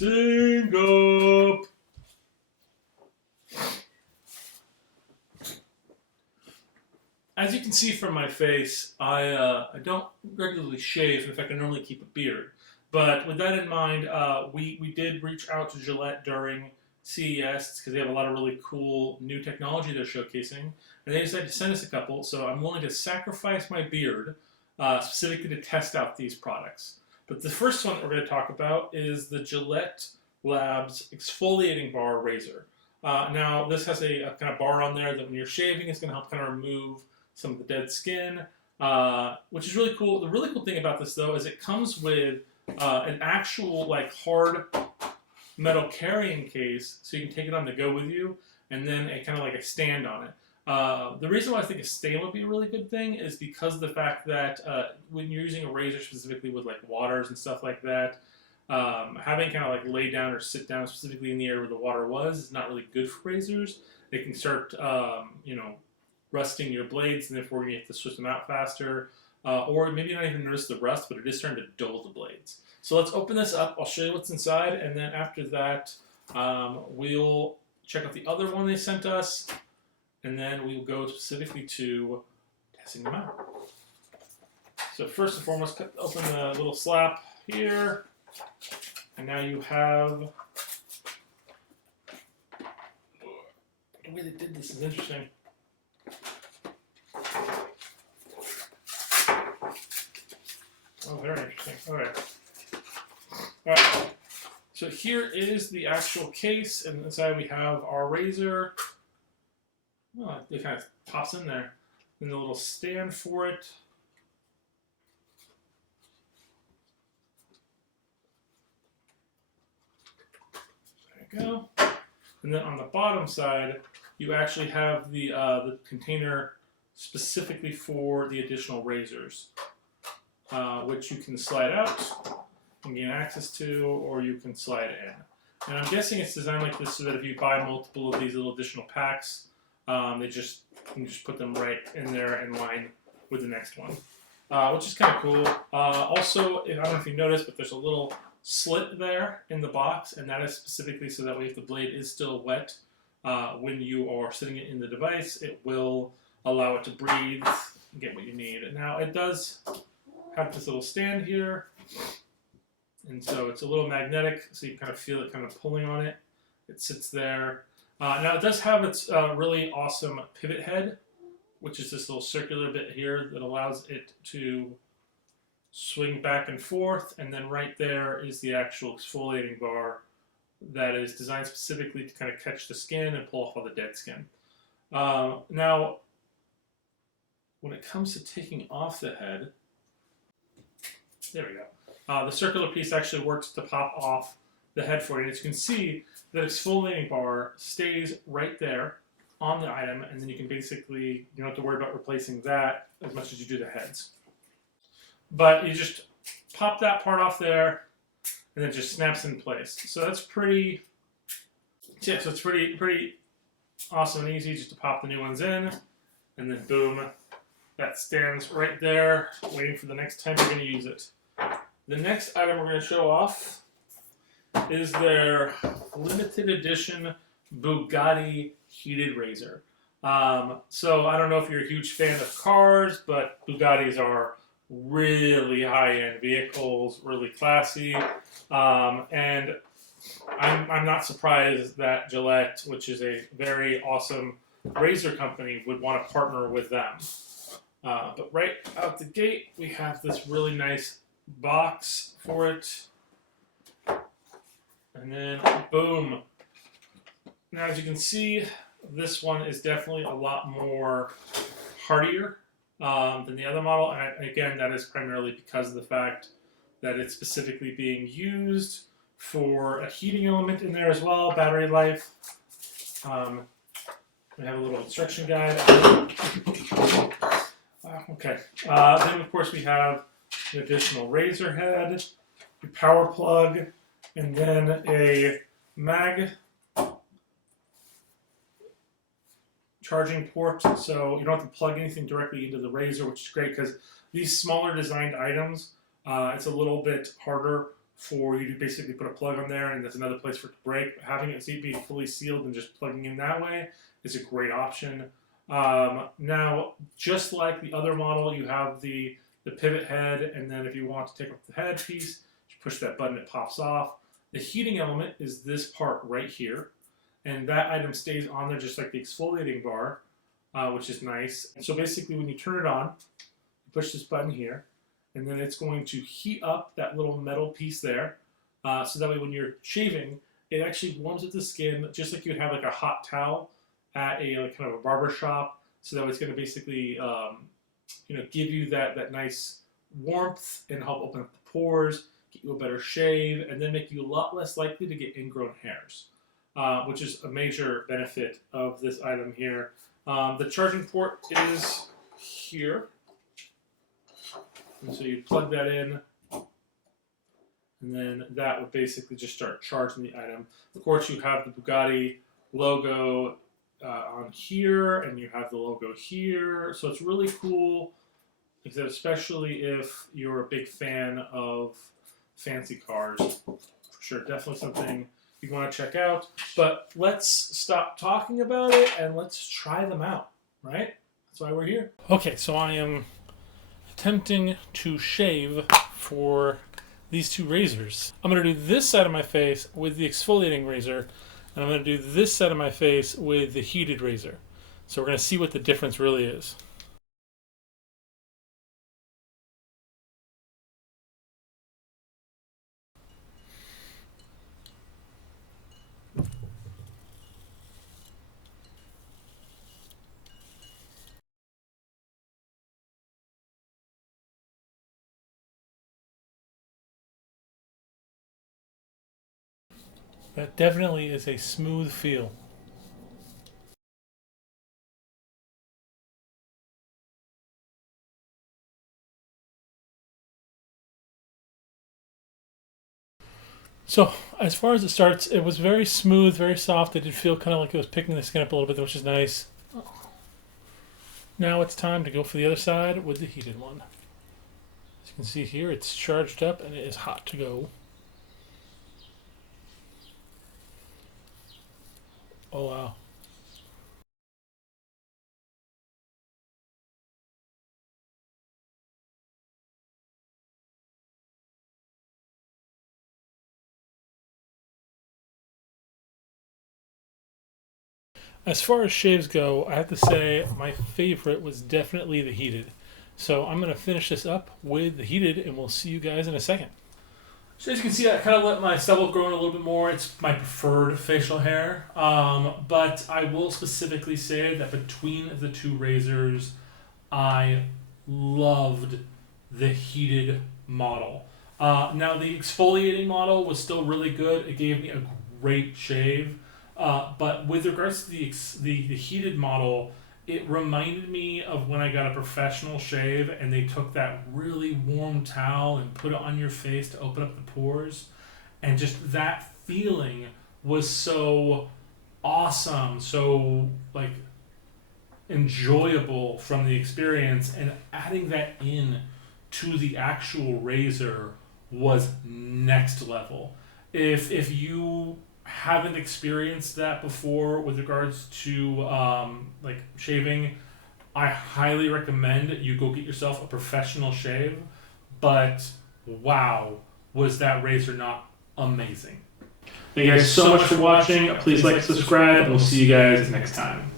Mixing up. As you can see from my face, I don't regularly shave. In fact, I normally keep a beard. But with that in mind, we did reach out to Gillette during CES because they have a lot of really cool new technology they're showcasing. And they decided to send us a couple, so I'm willing to sacrifice my beard specifically to test out these products. But the first one that we're going to talk about is the Gillette Labs Exfoliating Bar Razor. Now, this has a kind of bar on there that when you're shaving, it's going to help kind of remove some of the dead skin, which is really cool. The really cool thing about this, though, is it comes with an actual like hard metal carrying case, so you can take it on the go with you, and then a kind of like a stand on it. The reason why I think a stand would be a really good thing is because of the fact that when you're using a razor specifically with like waters and stuff like that, having kind of like lay down or sit down specifically in the area where the water was is not really good for razors. They can start, rusting your blades, and therefore you have to switch them out faster. Or maybe you don't even notice the rust, but it is starting to dull the blades. So let's open this up. I'll show you what's inside, and then after that, we'll check out the other one they sent us, and then we'll go specifically to testing them out. So first and foremost, open the little slap here, and now you have... The way they did this is interesting. Oh, very interesting. Alright. Alright. So here is the actual case, and inside we have our razor. Oh, it kind of pops in there. And the little stand for it. There you go. And then on the bottom side, you actually have the container specifically for the additional razors, which you can slide out and gain access to, or you can slide in. And I'm guessing it's designed like this so that if you buy multiple of these little additional packs, you can just put them right in there in line with the next one, which is kind of cool. Also, I don't know if you noticed, but there's a little slit there in the box, and that is specifically so that way if the blade is still wet, when you are sitting it in the device, it will allow it to breathe and get what you need. And now it does have this little stand here, and so it's a little magnetic, so you kind of feel it kind of pulling on it. It sits there. Now it does have its really awesome pivot head, which is this little circular bit here that allows it to swing back and forth, and then right there is the actual exfoliating bar that is designed specifically to kind of catch the skin and pull off all the dead skin. Now, when it comes to taking off the head, there we go. The circular piece actually works to pop off the head for you. And as you can see, the exfoliating bar stays right there on the item, and then you can basically, you don't have to worry about replacing that as much as you do the heads. But you just pop that part off there, and it just snaps in place. So that's pretty, yeah, so it's pretty awesome and easy just to pop the new ones in, and then boom, that stands right there, waiting for the next time you're going to use it. The next item we're going to show off is their limited edition Bugatti heated razor. So I don't know if you're a huge fan of cars, but Bugattis are really high-end vehicles, really classy, and I'm not surprised that Gillette, which is a very awesome razor company, would want to partner with them. But right out the gate, we have this really nice box for it, and then boom. Now, as you can see, this one is definitely a lot more hardier than the other model, and again, that is primarily because of the fact that it's specifically being used for a heating element in there as well, battery life. We have a little instruction guide. Okay, then of course we have an additional razor head, a power plug, and then a mag charging port, so you don't have to plug anything directly into the razor, which is great because these smaller designed items, it's a little bit harder for you to basically put a plug on there, and there's another place for it to break. Having it be fully sealed and just plugging in that way is a great option. Now, just like the other model, you have the pivot head, and then if you want to take off the head piece, you push that button, it pops off. The heating element is this part right here, and that item stays on there just like the exfoliating bar, which is nice. And so basically when you turn it on, you push this button here, and then it's going to heat up that little metal piece there, so that way when you're shaving, it actually warms up the skin just like you'd have like a hot towel at a kind of a barber shop. So that it's going to basically give you that nice warmth and help open up the pores, get you a better shave, and then make you a lot less likely to get ingrown hairs, which is a major benefit of this item here. The charging port is here. And so you plug that in, and then that would basically just start charging the item. Of course, you have the Bugatti logo on here, and you have the logo here. So it's really cool, especially if you're a big fan of fancy cars. For sure, definitely something you want to check out. But let's stop talking about it and let's try them out, right? That's why we're here. Okay, so I am attempting to shave for these two razors. I'm going to do this side of my face with the exfoliating razor, and I'm going to do this side of my face with the heated razor. So we're going to see what the difference really is. That definitely is a smooth feel. So as far as it starts, it was very smooth, very soft. It did feel kind of like it was picking the skin up a little bit, which is nice. Now it's time to go for the other side with the heated one. As you can see here, it's charged up and it is hot to go. Oh wow. As far as shaves go, I have to say my favorite was definitely the heated. So I'm going to finish this up with the heated, and we'll see you guys in a second. So as you can see, I kind of let my stubble grow in a little bit more. It's my preferred facial hair. But I will specifically say that between the two razors, I loved the heated model. Now the exfoliating model was still really good. It gave me a great shave. But with regards to the heated model, it reminded me of when I got a professional shave and they took that really warm towel and put it on your face to open up the pores. And just that feeling was so awesome, so like enjoyable from the experience. And adding that in to the actual razor was next level. If you haven't experienced that before with regards to like shaving, I highly recommend you go get yourself a professional shave. But wow, was that razor not amazing. Thank you guys so much for watching. Please like, subscribe, and we'll see you guys next time.